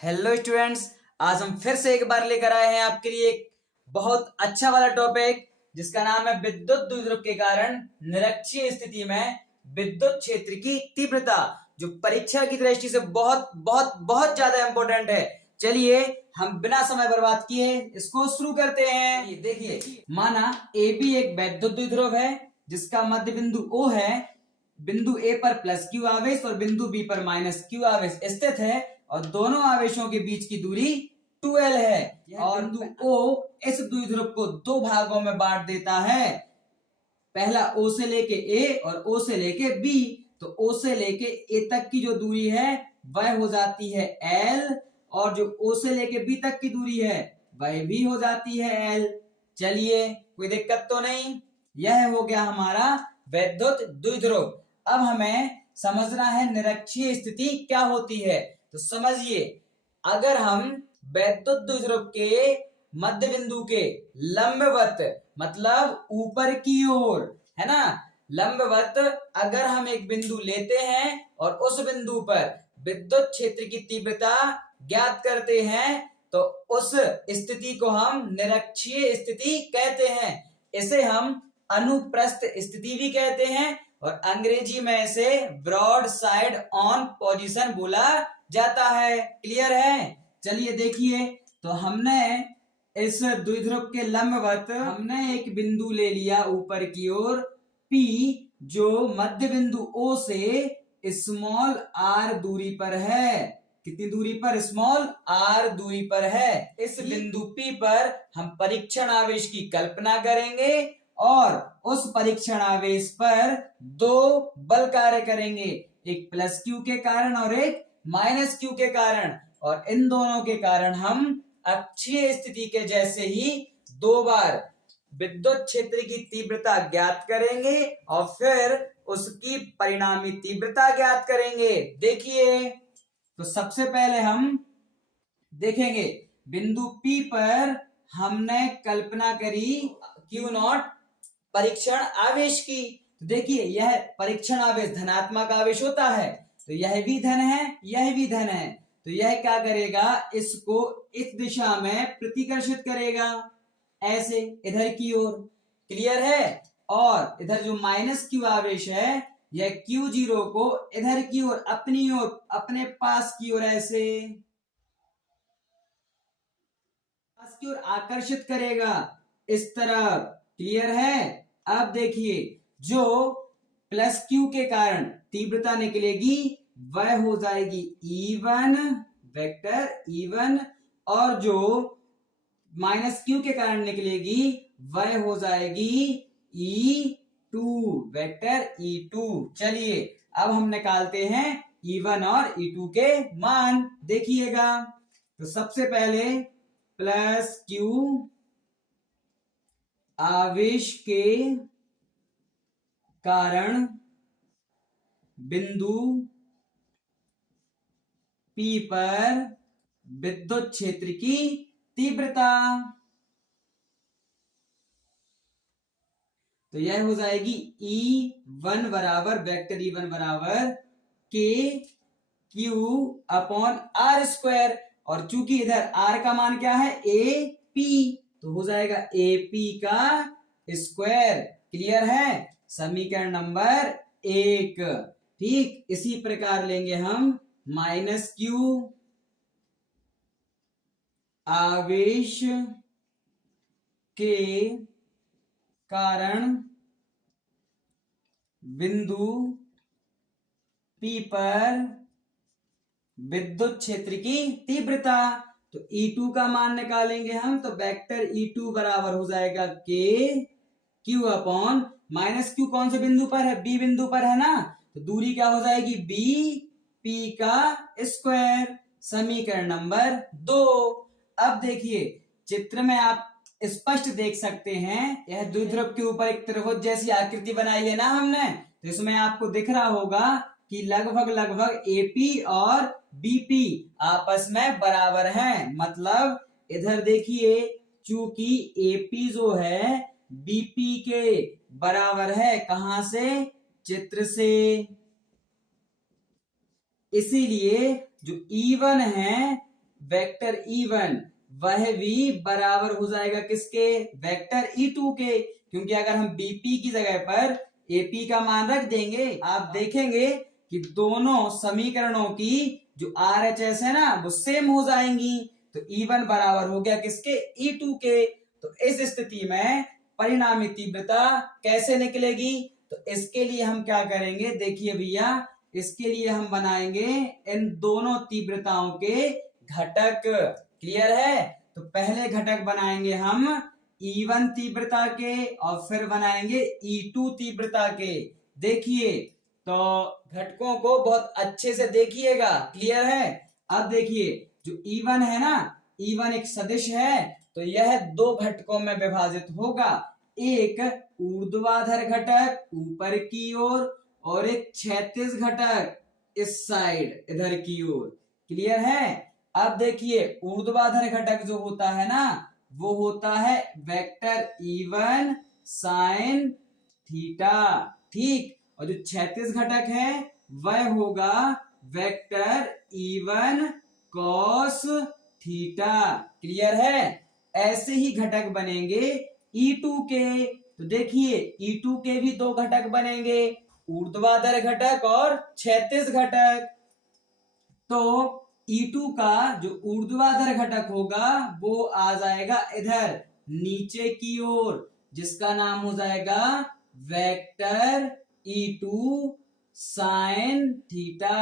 Hello students. आज हम फिर से एक बार लेकर आए हैं आपके लिए एक बहुत अच्छा वाला टॉपिक जिसका नाम है विद्युत द्विध्रुव के कारण निरक्षीय स्थिति में विद्युत क्षेत्र की तीव्रता, जो परीक्षा की दृष्टि से बहुत बहुत बहुत ज्यादा इंपॉर्टेंट है। चलिए हम बिना समय बर्बाद किए इसको शुरू करते हैं। ये देखिए, माना ए बी एक विद्युत द्विध्रुव है जिसका मध्य बिंदु O है। बिंदु ए पर प्लस क्यू आवेश और बिंदु बी पर माइनस क्यू आवेश स्थित है और दोनों आवेशों के बीच की दूरी 2L है। और बिंदु O इस द्विध्रुव को दो भागों में बांट देता है, पहला O से लेके A और O से लेके B। तो O से लेके A तक की जो दूरी है वह हो जाती है L और जो O से लेके B तक की दूरी है वह भी हो जाती है L। चलिए, कोई दिक्कत तो नहीं। यह हो गया हमारा विद्युत द्विध्रुव। अब हमें समझना है निरक्षीय स्थिति क्या होती है। तो समझिए, अगर हम विद्युत द्विध्रुव के मध्य बिंदु के लंबवत, मतलब ऊपर की ओर, है ना, लंबवत अगर हम एक बिंदु लेते हैं और उस बिंदु पर विद्युत क्षेत्र की तीव्रता ज्ञात करते हैं तो उस स्थिति को हम निरक्षीय स्थिति कहते हैं। इसे हम अनुप्रस्थ स्थिति भी कहते हैं और अंग्रेजी में इसे ब्रॉड साइड ऑन पोजीशन बोला जाता है। क्लियर है? चलिए देखिए, तो हमने इस द्विध्रुव के लंबवत हमने एक बिंदु ले लिया ऊपर की ओर P, जो मध्य बिंदु O से स्मॉल r दूरी पर है। कितनी दूरी पर? स्मॉल r दूरी पर है। इस बिंदु P पर हम परीक्षण आवेश की कल्पना करेंगे और उस परीक्षण आवेश पर दो बल कार्य करेंगे, एक प्लस क्यू के कारण और एक माइनस क्यू के कारण। और इन दोनों के कारण हम अक्षीय स्थिति के जैसे ही दो बार विद्युत क्षेत्र की तीव्रता ज्ञात करेंगे और फिर उसकी परिणामी तीव्रता ज्ञात करेंगे। देखिए, तो सबसे पहले हम देखेंगे बिंदु P पर हमने कल्पना करी Q नॉट परीक्षण आवेश की। तो देखिए, यह परीक्षण आवेश धनात्मक आवेश होता है, तो यह भी धन है, यह भी धन है। तो यह क्या करेगा, इसको इस दिशा में प्रतिकर्षित करेगा, ऐसे इधर की ओर। क्लियर है? और इधर जो माइनस क्यू आवेश है, यह Q0 को इधर की ओर, अपनी ओर, अपने पास की ओर, ऐसे पास की ओर आकर्षित करेगा, इस तरफ। क्लियर है? अब देखिए, जो प्लस क्यू के कारण तीव्रता निकलेगी वह हो जाएगी E1, वेक्टर E1, और जो माइनस क्यू के कारण निकलेगी वह हो जाएगी E2, वेक्टर E2। चलिए अब हम निकालते हैं E1 और E2 के मान। देखिएगा, तो सबसे पहले प्लस क्यू आवेश के कारण बिंदु P पर विद्युत क्षेत्र की तीव्रता, तो यह हो जाएगी E1 बराबर, वेक्टर E1 बराबर KQ अपॉन R स्क्वायर। और चूंकि इधर R का मान क्या है, AP, तो हो जाएगा AP का स्क्वायर। क्लियर है? समीकरण नंबर 1। ठीक इसी प्रकार लेंगे हम माइनस क्यू आवेश के कारण बिंदु P पर विद्युत क्षेत्र की तीव्रता। तो E2 का मान निकालेंगे हम, तो वेक्टर E2 बराबर हो जाएगा KQ अपॉन माइनस क्यू कौन से बिंदु पर है, B बिंदु पर है ना, तो दूरी क्या हो जाएगी, BP का स्क्वायर। समीकरण नंबर 2। अब देखिए, चित्र में आप स्पष्ट देख सकते हैं, यह द्विध्रुव के ऊपर एक त्रिभुज जैसी आकृति बनाई है ना हमने, तो इसमें आपको दिख रहा होगा कि लगभग AP और BP आपस में बराबर हैं। मतलब इधर देखिए, चूंकि AP जो है BP के बराबर है, कहां से, चित्र से, इसीलिए जो E1 है वेक्टर E1 वह भी बराबर हो जाएगा किसके, वेक्टर E2 के, क्योंकि अगर हम BP की जगह पर AP का मान रख देंगे, आप देखेंगे कि दोनों समीकरणों की जो RHS है ना वो सेम हो जाएंगी। तो E1 बराबर हो गया किसके, E2 के। तो इस स्थिति में परिणामी तीव्रता कैसे निकलेगी, तो इसके लिए हम क्या करेंगे, देखिए भैया, इसके लिए हम बनाएंगे इन दोनों तीव्रताओं के घटक। क्लियर है? तो पहले घटक बनाएंगे हम E1 तीव्रता के और फिर बनाएंगे E2 तीव्रता के। देखिए, तो घटकों को बहुत अच्छे से देखिएगा। क्लियर है? अब देखिए, जो E1 है ना, E1 एक सदिश है, तो यह दो घटकों में विभाजित होगा। एक ऊर्ध्वाधर घटक ऊपर की ओर और एक क्षैतिज घटक इस साइड इधर की ओर। क्लियर है? अब देखिए, ऊर्ध्वाधर घटक जो होता है ना वो होता है वेक्टर E1 साइन थीटा, ठीक। और जो क्षैतिज घटक है वह होगा vector E1 cos theta. Clear है? ऐसे ही घटक बनेंगे E2 के। तो देखिए, E2 के भी दो घटक बनेंगे, ऊर्ध्वाधर घटक और क्षैतिज घटक। तो E2 का जो ऊर्ध्वाधर घटक होगा वो आ जाएगा इधर नीचे की ओर, जिसका नाम हो जाएगा वेक्टर E2 साइन थीटा,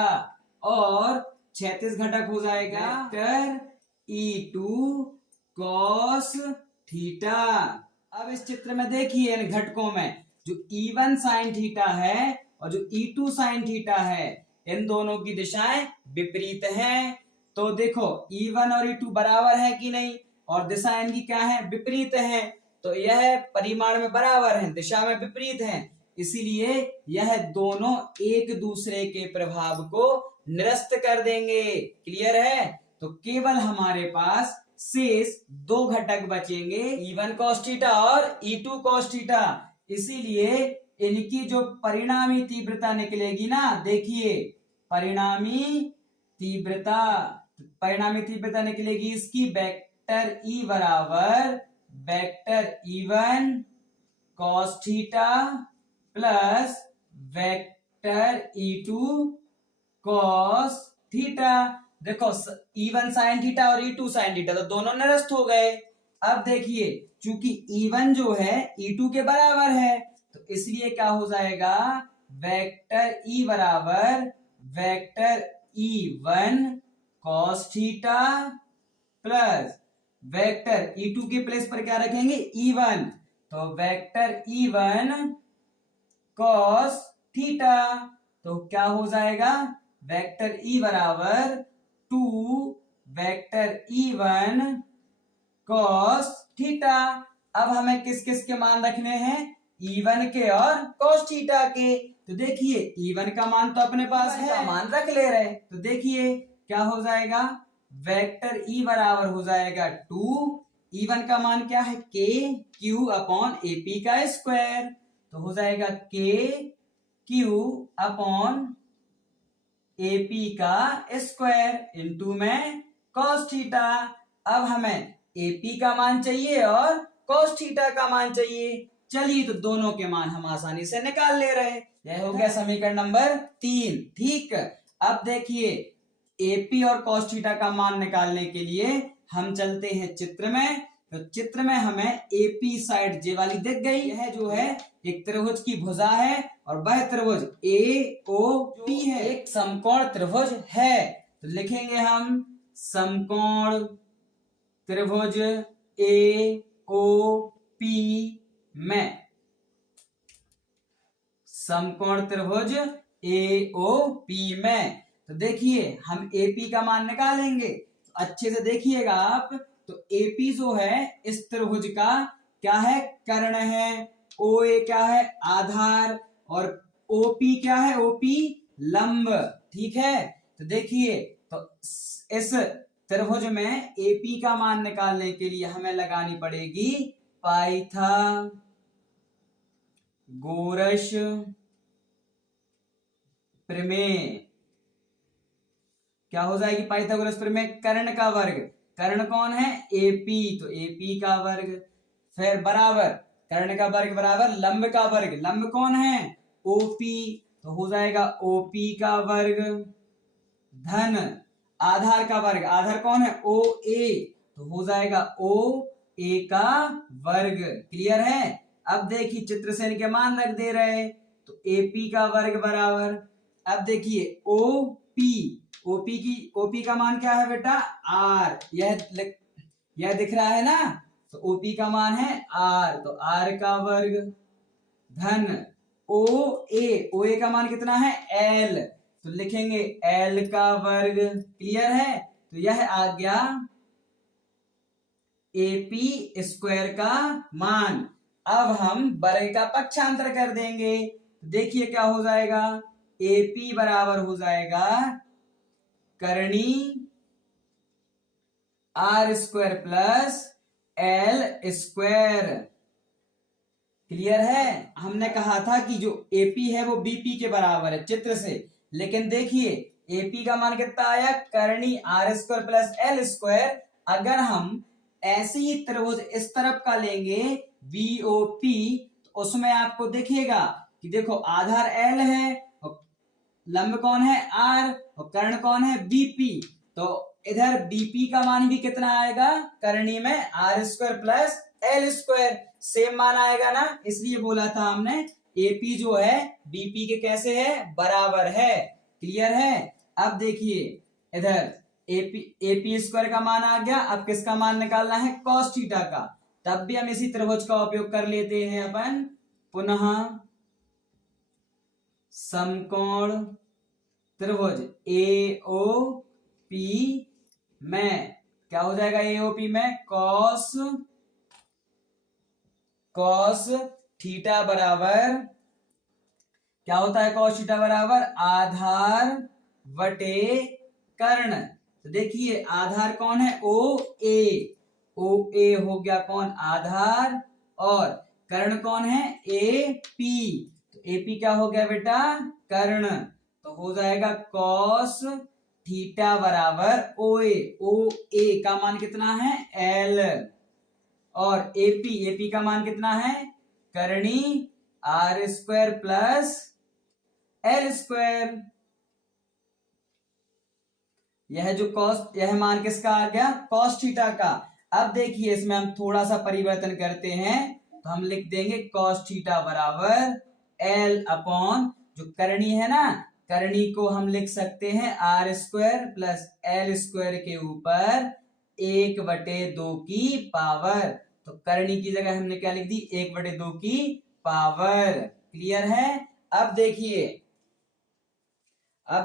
और क्षैतिज घटक हो जाएगा वेक्टर E2 कॉस थीटा। अब इस चित्र में देखिए, इन घटकों में जो E1 साइन थीटा है और जो E2 साइन थीटा है, इन दोनों की दिशाएं विपरीत हैं। तो देखो, E1 और E2 बराबर है कि नहीं, और दिशा इनकी क्या है, विपरीत है। तो यह परिमाण में बराबर है, दिशा में विपरीत है, इसीलिए यह दोनों एक दूसरे के प्रभाव को निरस्त कर देंगे। क्लियर है? तो केवल हमारे पास शेष दो घटक बचेंगे, E1 cos थीटा और E2 cos थीटा। इसीलिए इनकी जो परिणामी तीव्रता निकलेगी ना, देखिए, परिणामी तीव्रता निकलेगी इसकी वेक्टर E बराबर vector E1 cos theta plus vector E2 cos theta. देखो, E1 साइन थीटा और E2 साइन थीटा तो दोनों निरस्त हो गए। अब देखिए, चूंकि E1 जो है E2 के बराबर है, तो इसलिए क्या हो जाएगा, वेक्टर E बराबर vector E1 cos theta plus vector E2 के प्लेस पर क्या रखेंगे, E1, तो वेक्टर E1 cos थीटा। तो क्या हो जाएगा, वेक्टर E बराबर 2 वेक्टर E1 cos थीटा। अब हमें किस किस के मान रखने हैं, E1 के और cos थीटा के। तो देखिए, E1 का मान तो अपने पास है, मान रख ले रहे। तो देखिए क्या हो जाएगा, वेक्टर E बराबर हो जाएगा 2, E1 का मान क्या है, K Q अपॉन AP का स्क्वायर। तो हो जाएगा K Q अपॉन AP का स्क्वायर इंटू में cos थीटा। अब हमें AP का मान चाहिए और cos थीटा का मान चाहिए। चलिए, तो दोनों के मान हम आसानी से निकाल ले रहे हैं। यह हो गया समीकरण नंबर 3, ठीक। अब देखिए, AP और cos थीटा का मान निकालने के लिए हम चलते हैं चित्र में। तो चित्र में हमें AP साइड जे वाली दिख गई है, जो है एक त्रिभुज की भुजा है, और वह त्रिभुज AOP है, एक समकोण त्रिभुज है। तो लिखेंगे हम समकोण त्रिभुज AOP में, समकोण त्रिभुज AOP में। तो देखिए, हम AP का मान निकालेंगे, तो अच्छे से देखिएगा आप। तो AP जो है इस त्रिभुज का क्या है, कर्ण है, OA क्या है, आधार, और OP क्या है, OP लंब, ठीक है। तो देखिए, तो इस त्रिभुज में AP का मान निकालने के लिए हमें लगानी पड़ेगी पाइथागोरस प्रमेय। क्या हो जाएगी पाइथागोरस प्रमेय, कर्ण का वर्ग, कर्ण कौन है एपी, तो एपी का वर्ग, फिर बराबर कर्ण का वर्ग बराबर लंब का वर्ग, लंब कौन है ओपी, तो हो जाएगा ओपी का वर्ग, धन आधार का वर्ग, आधार कौन है ओ ए, तो हो जाएगा ओ ए का वर्ग। क्लियर है। अब देखिए चित्र से इनके मान रख दे रहे, तो एपी का वर्ग बराबर, अब देखिए ओपी, ओपी का मान क्या है बेटा आर, यह दिख रहा है ना, तो ओपी का मान है आर, तो आर का वर्ग, धन ओ ए का मान कितना है एल, तो लिखेंगे एल का वर्ग। क्लियर है। तो यह आ गया एपी स्क्वायर का मान। अब हम वर्ग का पक्षांतर कर देंगे, देखिए क्या हो जाएगा, एपी बराबर हो जाएगा करणी R square plus L square. Clear है। हमने कहा था कि जो एपी है वो बीपी के बराबर है चित्र से, लेकिन देखिए एपी का मान कितना आया करणी R square plus L square. अगर हम ऐसे ही त्रिभुज इस तरफ का लेंगे बीओपी, तो उसमें आपको दिखेगा कि देखो आधार एल है और लंब कौन है आर और कर्ण कौन है बीपी, तो इधर बीपी का मान भी कितना आएगा करणी में R square plus L square, same मान आएगा ना, इसलिए बोला था हमने एपी जो है बीपी के कैसे है बराबर है। क्लियर है। अब देखिए इधर एपी स्क्वायर का मान आ गया, अब किसका मान निकालना है कॉस थीटा का, तब भी हम इसी त्रिभुज का उपयोग कर लेते हैं अपन, पुनः समकोण त्रिभुज एओपी में क्या हो जाएगा, एओपी में कॉस थीटा बराबर क्या होता है, कॉस थीटा बराबर आधार बटे कर्ण। तो देखिए आधार कौन है ओ ए हो गया कौन आधार, और कर्ण कौन है ए पी, तो ए पी क्या हो गया बेटा कर्ण, तो हो जाएगा कॉस थीटा बराबर ओ ए का मान कितना है एल, और एपी का मान कितना है करणी R square plus L square. यह जो यह मान किसका आ गया कॉस थीटा का। अब देखिए इसमें हम थोड़ा सा परिवर्तन करते हैं, तो हम लिख देंगे कॉस थीटा बराबर एल अपॉन जो करणी है ना, करणी को हम लिख सकते हैं R square plus L square के ऊपर 1/2 की पावर, तो करणी की जगह हमने क्या लिख दी 1/2 की पावर। क्लियर है। अब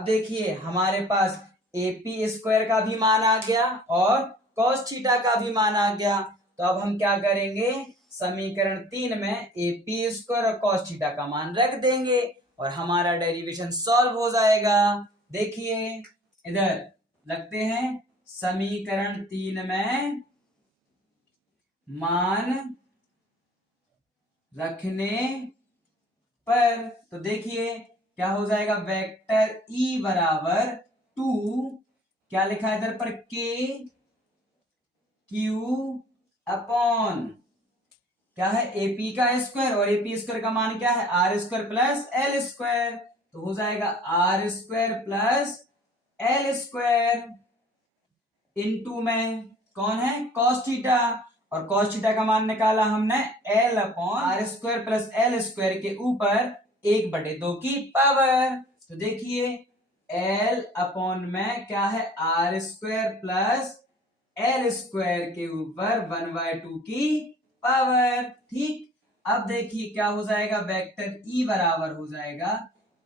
देखिए हमारे पास एपी स्क्वायर का भी मान आ गया और कॉस थीटा का भी मान आ गया, तो अब हम क्या करेंगे समीकरण 3 में एपी स्क्वायर और कॉस थीटा का मान रख देंगे और हमारा डेरिवेशन सॉल्व हो जाएगा। देखिए इधर रखते हैं समीकरण 3 में मान रखने पर, तो देखिए क्या हो जाएगा वेक्टर ई बराबर 2, क्या लिखा है इधर पर के क्यू अपॉन क्या है एपी का स्क्वायर, और एपी स्क्वायर का मान क्या है R square plus L square, तो हो जाएगा R square plus L square into में कौन है कॉस थीटा, और कॉस थीटा का मान निकाला हमने L upon R square plus L square के ऊपर 1/2 की पावर। तो देखिए एल अपॉन में क्या है R square plus L square के ऊपर 1/2 की पावर। ठीक। अब देखिए क्या हो जाएगा वेक्टर ई बराबर हो जाएगा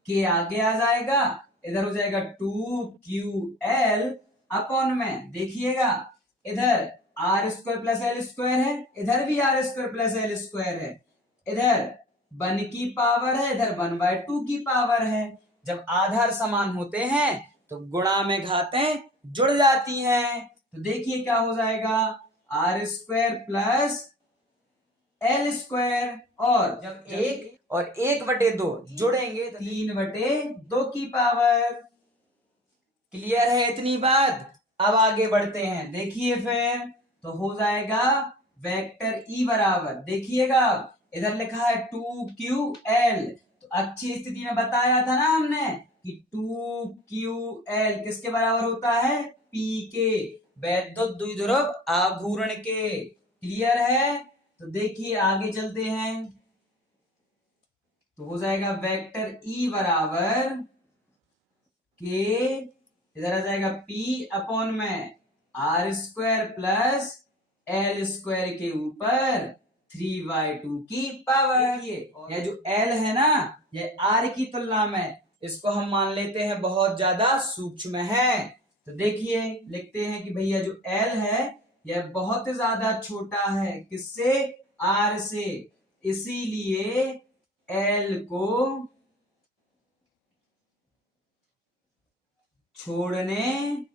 के आगे आ जाएगा, इधर हो जाएगा 2QL अपॉन में देखिएगा इधर R square plus L square है, इधर भी R square plus L square है, इधर 1 की पावर है, इधर 1/2 की पावर है। जब आधार समान होते हैं तो गुणा में घातें जुड़ जाती हैं, तो देखिए क्या हो जाएगा R square plus L square, और जब 1 और 1/2 जुड़ेंगे तो 3/2 की पावर। क्लियर है इतनी बात? अब आगे बढ़ते हैं, देखिए फिर तो हो जाएगा वेक्टर ई बराबर, देखिएगा इधर लिखा है 2QL, तो अच्छी स्थिति में बताया था ना हमने कि 2QL किसके बराबर होता है? P के, वैद्युत द्विध्रुव आघूर्ण के। क्लियर है? तो देखिए आगे चलते हैं, तो हो जाएगा वेक्टर ई बराबर के, इधर आ जाएगा P अपॉन में R² प्लस L² के ऊपर 3/2 की पावर। यह जो L है ना, यह R की तुलना में इसको हम मान लेते हैं बहुत ज्यादा सूक्ष्म है। तो देखिए लिखते हैं कि भैया जो L है यह बहुत ज्यादा छोटा है, किससे? R से, इसीलिए L को छोड़ने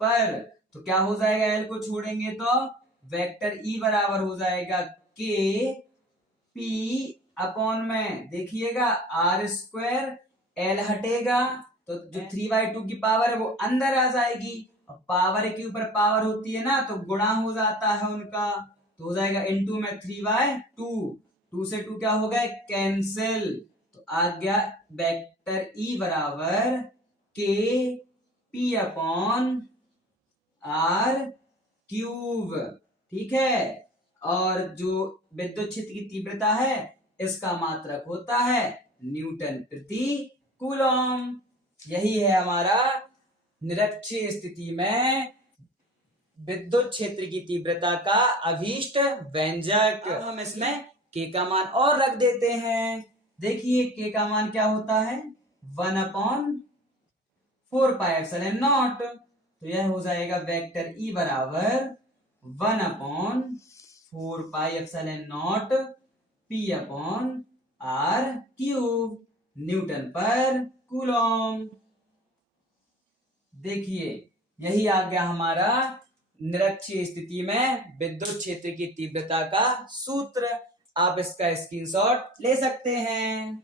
पर, तो क्या हो जाएगा? L को छोड़ेंगे तो वेक्टर E बराबर हो जाएगा के P अपॉन में, देखिएगा R², L हटेगा तो जो 3/2 की पावर है वो अंदर आ जाएगी, और पावर के ऊपर पावर होती है ना तो गुणा हो जाता है उनका, तो हो जाएगा इनटू में 3/2, 2 से 2 क्या हो गया? कैंसिल। तो आ गया वेक्टर E बराबर के P अपॉन R³। ठीक है, और जो विद्युत क्षेत्र की तीव्रता है इसका मात्रक होता है न्यूटन प्रति कूलॉम। यही है हमारा निरक्षीय स्थिति में विद्युत क्षेत्र की तीव्रता का अभीष्ट व्यंजक। अब हम इसमें के का मान और रख देते हैं। देखिए के का मान क्या होता है? 1/4πε0। तो यह हो जाएगा वेक्टर ई बराबर 1/4πε0 P अपॉन R³ न्यूटन पर कूलॉम। देखिए यही आ गया हमारा निरक्षीय स्थिति में विद्युत क्षेत्र की तीव्रता का सूत्र। आप इसका स्क्रीनशॉट ले सकते हैं।